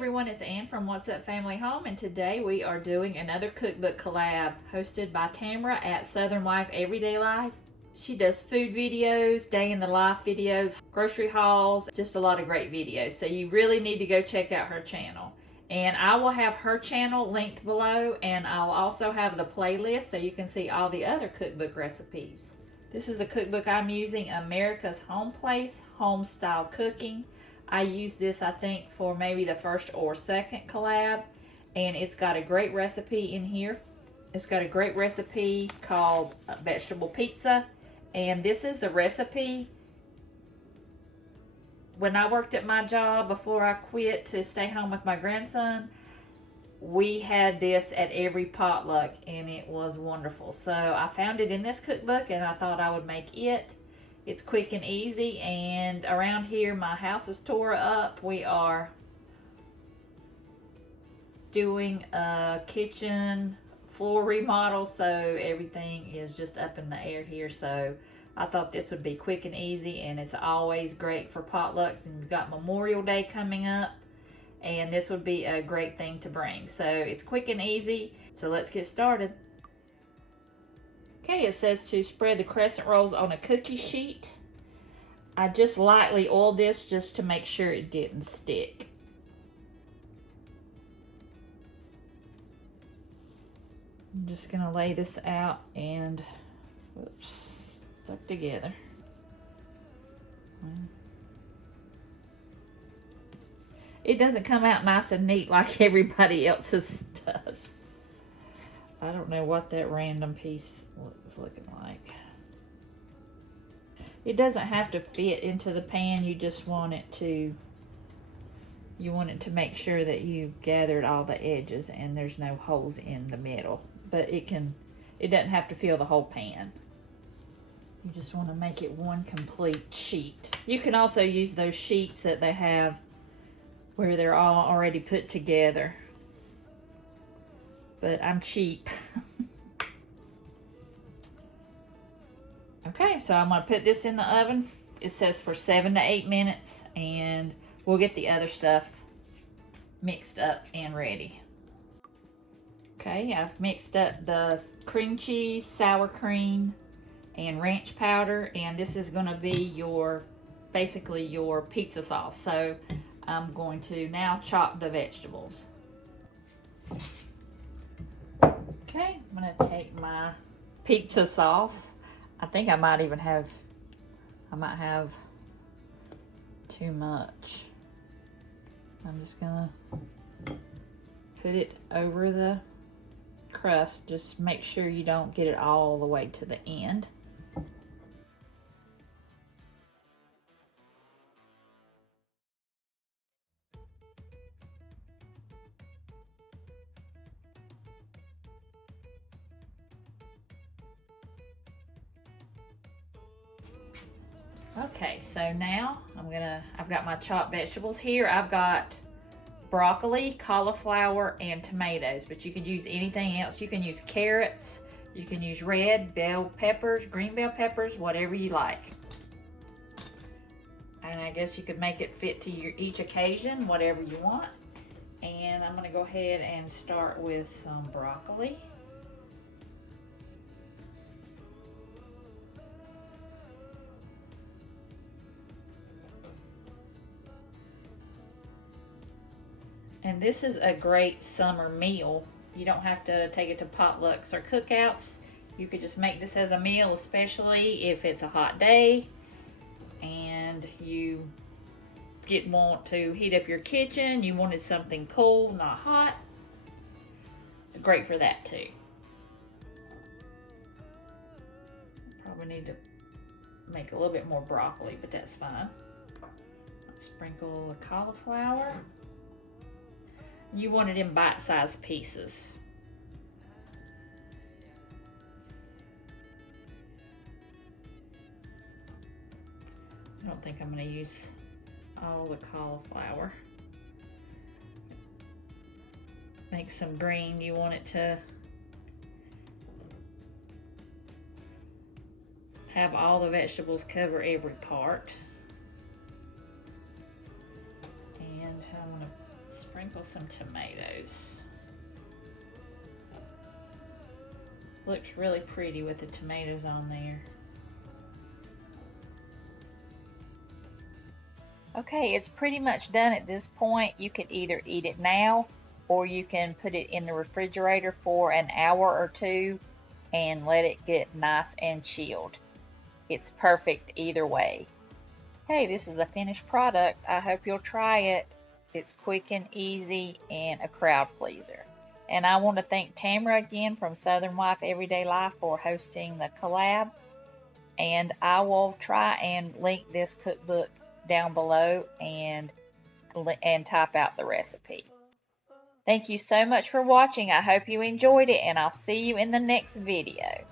everyone, it's Ann from What's Up Family Home, and today we are doing another cookbook collab hosted by Tamera at Southern Wife Everyday Life. She does food videos, day in the life videos, grocery hauls, just a lot of great videos. So you really need to go check out her channel. And I will have her channel linked below, and I'll also have the playlist so you can see all the other cookbook recipes. This is the cookbook I'm using, America's Home Place, Home Style Cooking. I used this, I think, for maybe the first or second collab, and it's got a great recipe in here. It's got a great recipe called vegetable pizza, and this is the recipe. When I worked at my job before I quit to stay home with my grandson, we had this at every potluck, and it was wonderful. So I found it in this cookbook, and I thought I would make it. It's quick and easy, and around here my house is tore up. We are doing a kitchen floor remodel, so everything is just up in the air here. So I thought this would be quick and easy, and it's always great for potlucks, and you've got Memorial Day coming up, and this would be a great thing to bring. So it's quick and easy, so let's get started. Okay, it says to spread the crescent rolls on a cookie sheet. I just lightly oiled this just to make sure it didn't stick. I'm just gonna lay this out and, oops, stuck together. It doesn't come out nice and neat like everybody else's does. I don't know what that random piece was looking like. It doesn't have to fit into the pan. You just want it to, make sure that you've gathered all the edges and there's no holes in the middle. But it doesn't have to fill the whole pan. You just want to make it one complete sheet. You can also use those sheets that they have where they're all already put together. But I'm cheap. Okay, so I'm going to put this in the oven. It says for 7 to 8 minutes, and we'll get the other stuff mixed up and ready. Okay, I've mixed up the cream cheese, sour cream, and ranch powder, and this is going to be basically your pizza sauce. So I'm going to now chop the vegetables. Okay, I'm going to take my pizza sauce. I think I might have too much. I'm just going to put it over the crust. Just make sure you don't get it all the way to the end. Okay, so now I've got my chopped vegetables here. I've got broccoli, cauliflower, and tomatoes, but you could use anything else. You can use carrots, you can use red bell peppers, green bell peppers, whatever you like. And I guess you could make it fit to each occasion, whatever you want. And I'm gonna go ahead and start with some broccoli. And this is a great summer meal. You don't have to take it to potlucks or cookouts. You could just make this as a meal, especially if it's a hot day and you want to heat up your kitchen. You wanted something cool, not hot. It's great for that too. Probably need to make a little bit more broccoli, but that's fine. Sprinkle the cauliflower. You want it in bite-sized pieces. I don't think I'm going to use all the cauliflower. Make some green. You want it to have all the vegetables cover every part. And I want to Sprinkle some tomatoes. Looks really pretty with the tomatoes on there. Okay, it's pretty much done at this point. You could either eat it now or you can put it in the refrigerator for an hour or two and let it get nice and chilled. It's perfect either way. Hey, this is a finished product. I hope you'll try it. It's quick and easy and a crowd pleaser. And I want to thank Tamera again from Southern Wife Everyday Life for hosting the collab. And I will try and link this cookbook down below and type out the recipe. Thank you so much for watching. I hope you enjoyed it, and I'll see you in the next video.